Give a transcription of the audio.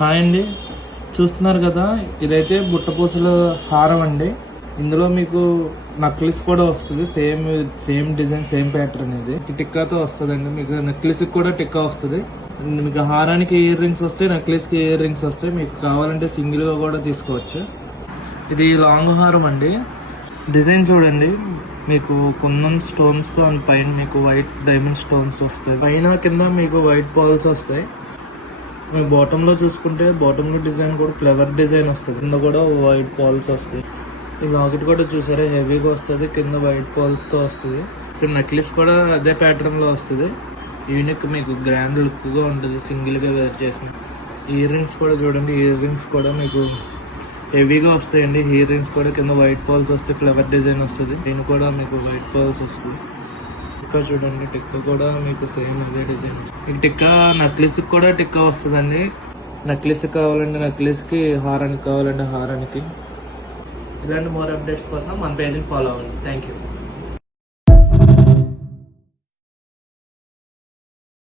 Hi అండి, చూస్తున్నారు కదా, ఇదైతే బుట్టపూసల హారం అండి. ఇందులో మీకు నక్లిస్ కూడా వస్తుంది. Same design, same pattern. ఇది టిక్కాతో వస్తుందండి. మీకు నెక్లెస్ కూడా టిక్కా వస్తుంది. మీకు హారానికి ఇయర్ రింగ్స్ వస్తాయి, నెక్లెస్కి ఇయర్ రింగ్స్ వస్తాయి. మీకు కావాలంటే సింగిల్గా కూడా తీసుకోవచ్చు. ఇది లాంగ్ హారం అండి. డిజైన్ చూడండి, మీకు కుందన్ స్టోన్స్తో అండ్ పైన మీకు వైట్ డైమండ్ స్టోన్స్ వస్తాయి. పైన కింద మీకు వైట్ బాల్స్ వస్తాయి. మీకు బాటంలో చూసుకుంటే బాటంలో డిజైన్ కూడా ఫ్లవర్ డిజైన్ వస్తుంది. కింద కూడా వైట్ బాల్స్ వస్తాయి. ఈ లాకెట్ కూడా చూసారా, హెవీగా వస్తుంది. కింద వైట్ బాల్స్తో వస్తుంది. సేమ్ నెక్లెస్ కూడా అదే ప్యాటర్న్లో వస్తుంది. యూనిక్, మీకు గ్రాండ్ లుక్గా ఉంటుంది సింగిల్గా వేర్ చేసిన. ఇయర్ రింగ్స్ కూడా చూడండి, ఇయర్ రింగ్స్ కూడా మీకు హెవీగా వస్తాయండి. ఇయర్ రింగ్స్ కూడా కింద వైట్ బాల్స్ వస్తాయి, ఫ్లవర్ డిజైన్ వస్తుంది. దీని కూడా మీకు వైట్ బాల్స్ వస్తుంది. టిక్కా చూడండి, టిక్కా కూడా మీకు సేమ్ అదే డిజైన్ వస్తుంది. మీకు టిక్కా నెక్లెస్ కూడా టిక్కా వస్తుందండి. నెక్లెస్ కావాలంటే నెక్లెస్కి, హారానికి కావాలంటే హారానికి. ఇలాంటి మోర్ అప్డేట్స్ కోసం మన పేజ్ని ఫాలో అవ్వండి. Thank you.